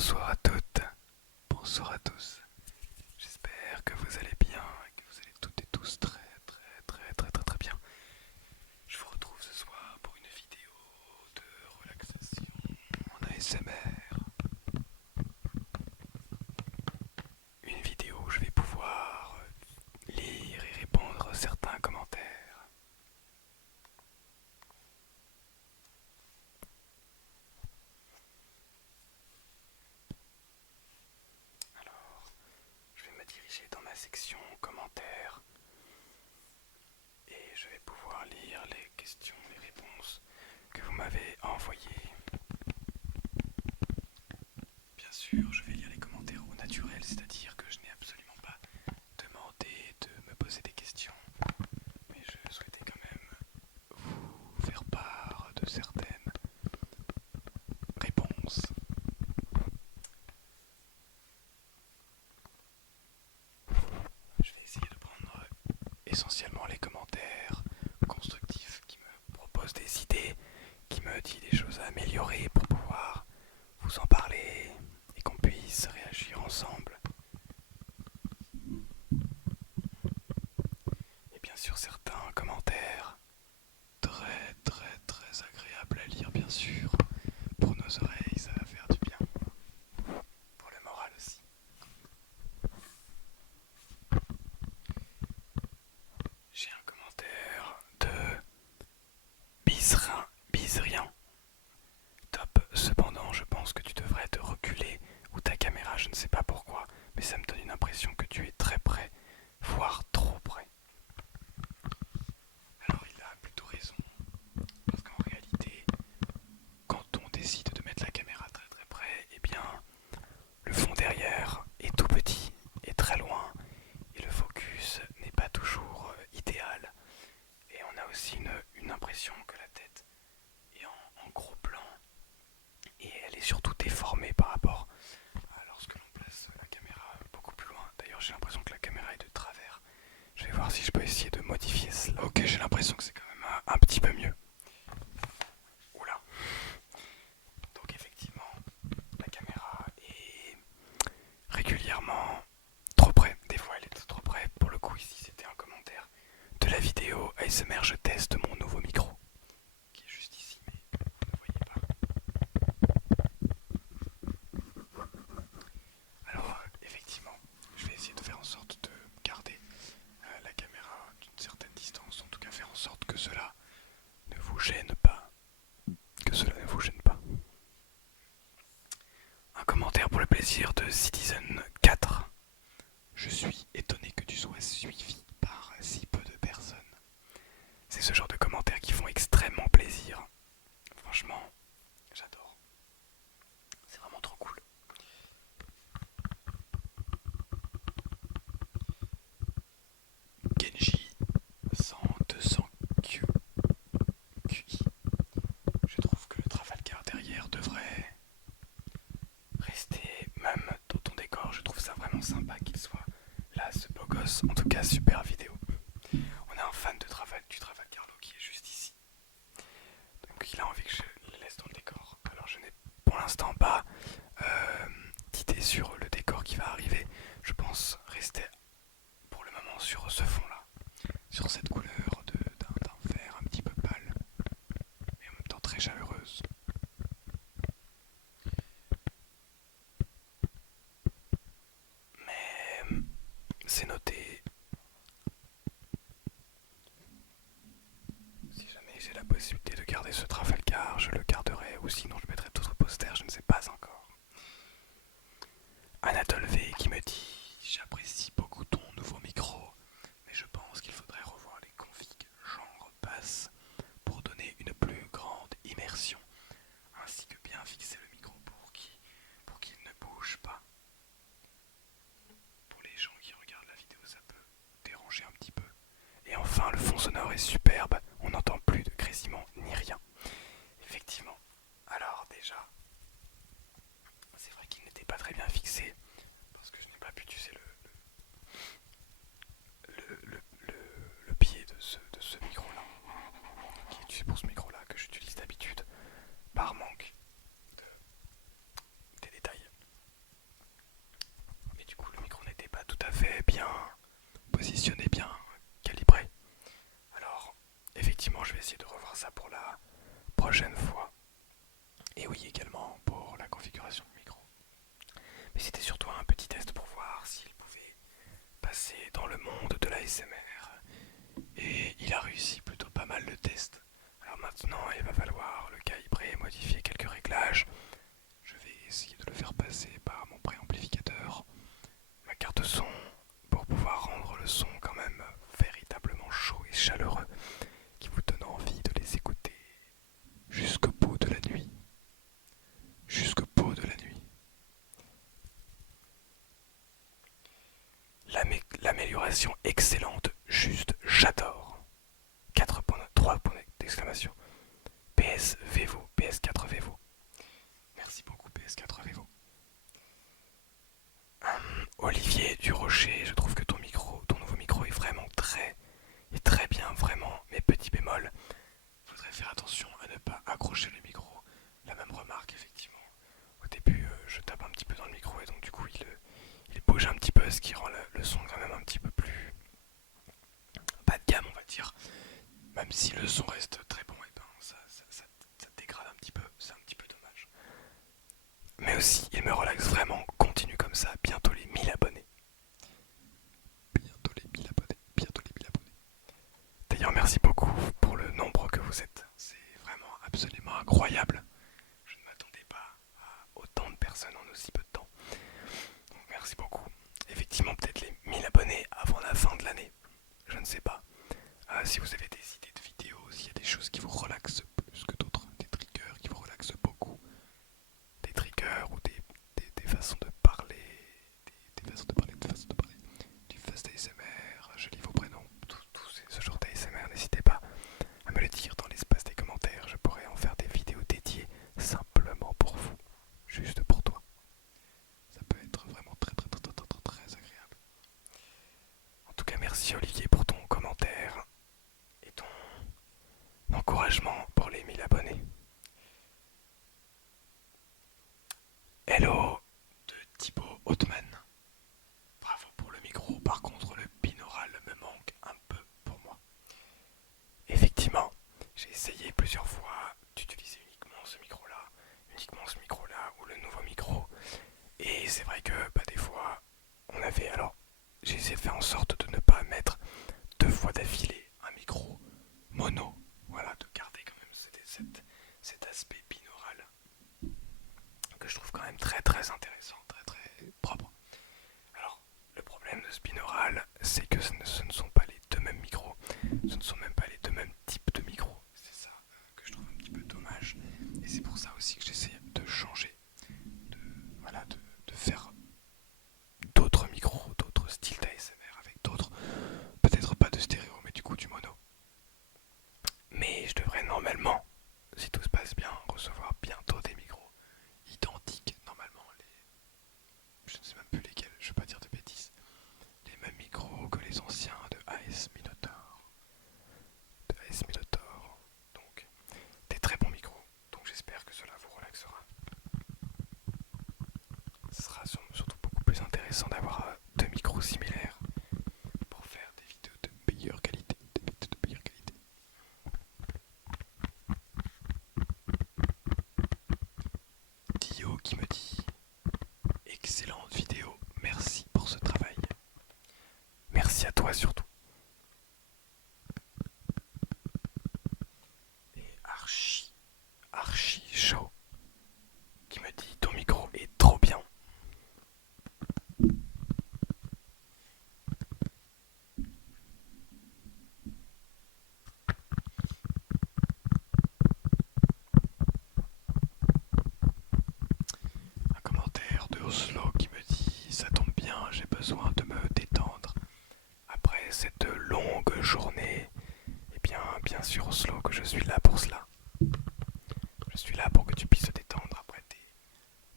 Bonsoir à toutes, bonsoir à tous. J'espère que vous allez bien et que vous allez toutes et tous très bien. Je vous retrouve ce soir pour une vidéo de relaxation en ASMR. Une vidéo où je vais pouvoir lire et répondre à certains commentaires. Alors, je vais me diriger dans ma section commentaires et je vais pouvoir lire les questions, les réponses que vous m'avez envoyées. Bien sûr, je vais lire les commentaires au naturel, c'est-à-dire que je n'ai absolument pas demandé de me poser des questions, mais je souhaitais quand même vous faire part de certaines réponses. Je vais essayer de prendre essentiellement les commentaires constructifs qui me proposent des idées, qui me disent des choses à améliorer pour pouvoir vous en parler et qu'on puisse réagir ensemble. Et bien sûr certains commentaires très agréables à lire bien sûr. Pour nos oreilles ça va faire du bien. Pour le moral aussi. J'ai un commentaire de Bizrien. Top, cependant je pense que tu devrais te reculer ou ta caméra, je ne sais pas pourquoi, mais ça me donne une impression que tu es très près, voire trop près. Alors il a plutôt raison, parce qu'en réalité, quand on décide de mettre la caméra très près, eh bien le fond derrière est tout petit et très loin, et le focus n'est pas toujours idéal. Et on a aussi une impression que la tête est en gros plan, et elle est surtout déformée par rapport à lorsque l'on place la caméra beaucoup plus loin. D'ailleurs j'ai l'impression que la caméra est de travers. Je vais voir si je peux essayer de modifier cela. Ok, j'ai l'impression que c'est quand même un petit peu mieux. Oula. Donc effectivement, la caméra est régulièrement trop près. Des fois elle est trop près. Pour le coup ici c'était un commentaire de la vidéo ASMR je teste mon nouveau micro. Qui est juste ici mais vous ne voyez pas. Alors effectivement, je vais essayer de faire en sorte de garder la caméra d'une certaine distance. En tout cas faire en sorte que cela ne vous gêne pas. Que cela ne vous gêne pas. Un commentaire pour le plaisir de Citizen 4. Je suis étonné que tu sois suivi par si peu de personnes. C'est ce genre de commentaires qui font extrêmement plaisir. Franchement, j'adore. C'est vraiment trop cool. Genji 100-200 QI. Je trouve que le Trafalgar derrière devrait rester même dans ton décor. Je trouve ça vraiment sympa qu'il soit là, ce beau gosse. En tout cas, super vidéo. On a un fan du Trafalgar qui est juste ici. Donc il a envie que je le laisse dans le décor. Alors je n'ai pour l'instant pas d'idée sur le décor qui va arriver. Je pense rester pour le moment sur ce fond là. Sur cette couleur d'un vert un petit peu pâle. Mais en même temps très chaleureuse. Mais c'est noté bien positionné, bien calibré. Alors, effectivement, je vais essayer de revoir ça pour la prochaine fois. Et oui, également pour la configuration du micro. Mais c'était surtout un petit test pour voir s'il pouvait passer dans le monde de l'ASMR. Et il a réussi plutôt pas mal le test. Alors maintenant, il va falloir le calibrer, modifier quelques réglages. Je vais essayer de le faire passer par mon préamplificateur, ma carte son, pour pouvoir rendre le son quand même véritablement chaud et chaleureux, qui vous donne envie de les écouter jusqu'au bout de la nuit. Jusqu'au bout de la nuit. L'amélioration excellente, juste j'adore. 4 points, 3 points d'exclamation. PS Vevo, PS4 Vevo. Merci beaucoup PS4 Vevo. Olivier Durocher, je trouve que ton nouveau micro est vraiment très bien, vraiment. Mais petit bémol, faudrait faire attention à ne pas accrocher le micro. La même remarque, effectivement. Au début, je tape un petit peu dans le micro et donc du coup, il bouge un petit peu, ce qui rend le son quand même un petit peu plus bas de gamme, on va dire. Même si le son reste très bon, et ben ça dégrade un petit peu, c'est un petit peu dommage. Mais aussi, il me relaxe vraiment, continue comme ça, bientôt les 1000 abonnés. Bientôt les 1000 abonnés, bientôt les 1000 abonnés. D'ailleurs, merci beaucoup pour le nombre que vous êtes. C'est vraiment absolument incroyable. Je ne m'attendais pas à autant de personnes en aussi peu de temps. Donc merci beaucoup. Effectivement, peut-être les 1000 abonnés avant la fin de l'année. Je ne sais pas. Si vous avez des idées de vidéos, s'il y a des choses qui vous relaxent plus que d'autres, des triggers qui vous relaxent beaucoup, des triggers ou des façons de parler, des façons de parler, du fast ASMR, je lis vos prénoms, ce genre d'ASMR, n'hésitez pas à me le dire dans l'espace des commentaires, je pourrais en faire des vidéos dédiées simplement pour vous, juste pour toi. Ça peut être vraiment très agréable. En tout cas, merci Olivier pour ton commentaire et ton encouragement pour les 1000 abonnés. Hello de Thibaut Hautman. Bravo pour le micro, par contre le binaural me manque un peu pour moi. Effectivement, j'ai essayé plusieurs fois d'utiliser uniquement ce micro-là ou le nouveau micro. Et c'est vrai que des fois, on avait... Alors, j'ai essayé de faire en sorte de ne pas mettre 2 fois d'affilée un micro mono. Voilà, de garder quand même cet aspect binaural que je trouve quand même très intéressant, très propre. Alors, le problème de ce binaural, c'est que ce ne sont pas les 2 mêmes micros, ce ne sont même pas les 2 mêmes types de micros. C'est ça que je trouve un petit peu dommage. Et c'est pour ça aussi que j'essaie de changer, de faire d'autres micros, d'autres styles d'ASMR avec d'autres, peut-être pas de stéréo, mais du coup du mono. Mais je devrais normalement, si tout se passe bien, recevoir bientôt des micros identiques, normalement, je ne sais même plus lesquels, je ne veux pas dire de bêtises, les mêmes micros que les anciens de AS Minotaur. Donc, des très bons micros, donc j'espère que cela vous relaxera. Ce sera surtout beaucoup plus intéressant d'avoir 2 micros similaires pour faire des vidéos de meilleure qualité. Dio qui me dit excellente vidéo, merci pour ce travail. Merci à toi surtout. Et archi chaud qui me dit ton micro est trop bien. Un commentaire de Oslo qui me dit ça tombe bien, j'ai besoin de me détendre après cette longue journée. Et bien sûr Oslo que je suis là pour cela. Je suis là pour que tu puisses te détendre après tes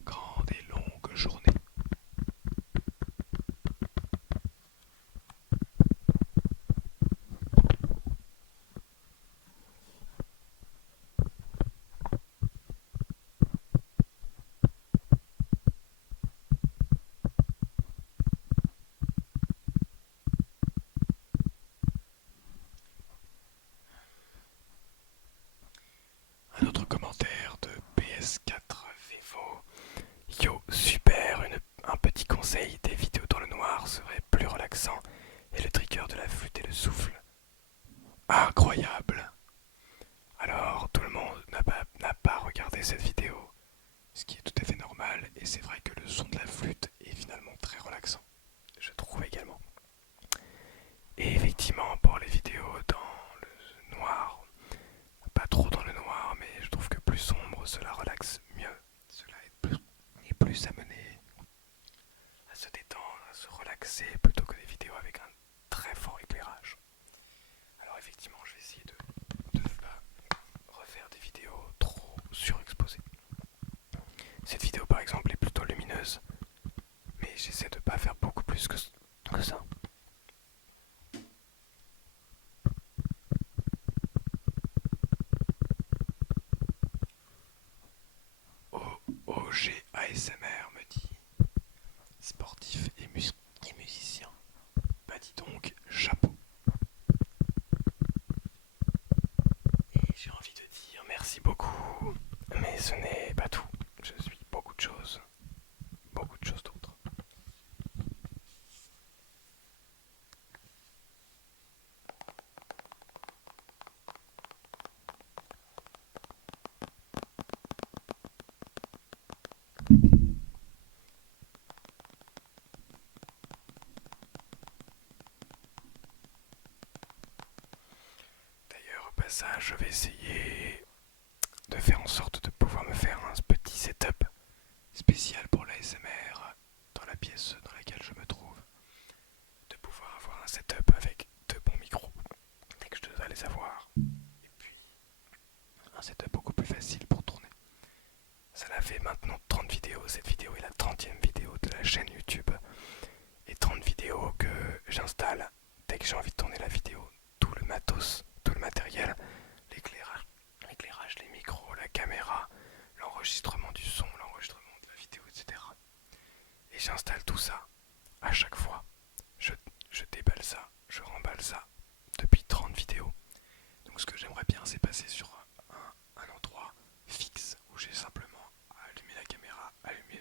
grandes et longues journées. ce qui est tout à fait normal, et c'est vrai que le son de la flûte est finalement très relaxant, je trouve également. Et effectivement, pour les vidéos dans le noir, pas trop dans le noir, mais je trouve que plus sombre, cela relaxe mieux. Cela est plus amené à se détendre, à se relaxer, plutôt que des vidéos avec un très fort éclairage. Alors effectivement, je vais essayer de ne pas refaire des vidéos trop surexposées. Cette vidéo par exemple est plutôt lumineuse, mais j'essaie de ne pas faire beaucoup plus que ça. OG ASMR me dit sportif et musicien. Bah dis donc, chapeau. Et j'ai envie de dire merci beaucoup, mais ce n'est pas tout. Je suis beaucoup de choses d'autres. D'ailleurs, au passage, je vais essayer de faire en sorte de pouvoir me faire un petit setup spécial pour l'ASMR dans la pièce dans laquelle je me trouve. De pouvoir avoir un setup avec deux bons micros dès que je devrais les avoir. Et puis, un setup beaucoup plus facile pour tourner. Cela fait maintenant 30 vidéos. Cette vidéo est la 30e vidéo de la chaîne YouTube. Et 30 vidéos que j'installe dès que j'ai envie de tourner la vidéo. Tout le matos, tout le matériel, l'éclairage, les micros, la caméra, l'enregistrement du son, l'enregistrement de la vidéo, etc. Et j'installe tout ça à chaque fois. Je déballe ça, je remballe ça depuis 30 vidéos. Donc ce que j'aimerais bien, c'est passer sur un endroit fixe où j'ai simplement à allumer la caméra, allumer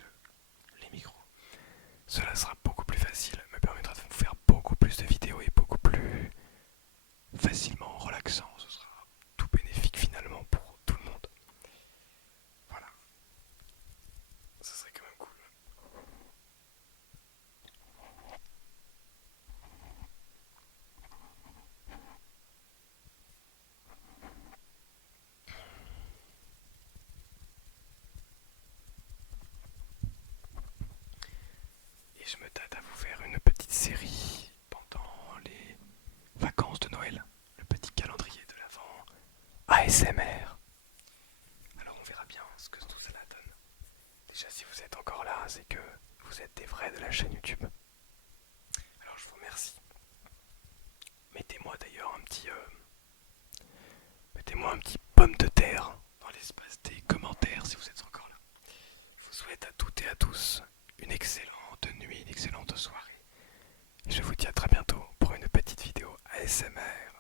les micros. Cela sera beaucoup plus facile, me permettra de vous faire beaucoup plus de vidéos et beaucoup plus facilement relaxant. Ce sera tout bénéfique finalement pour tout le monde. Voilà, ce serait quand même cool. Et je me tâte à vous faire une petite série pendant les vacances de Noël, le petit calendrier de l'Avent ASMR. Alors on verra bien ce que tout cela donne. Déjà si vous êtes encore là, c'est que vous êtes des vrais de la chaîne YouTube. Alors je vous remercie. Mettez-moi d'ailleurs mettez-moi un petit pomme de terre dans l'espace des commentaires si vous êtes encore là. Je vous souhaite à toutes et à tous une excellente nuit, une excellente soirée. Et je vous dis à très bientôt pour une petite vidéo ASMR.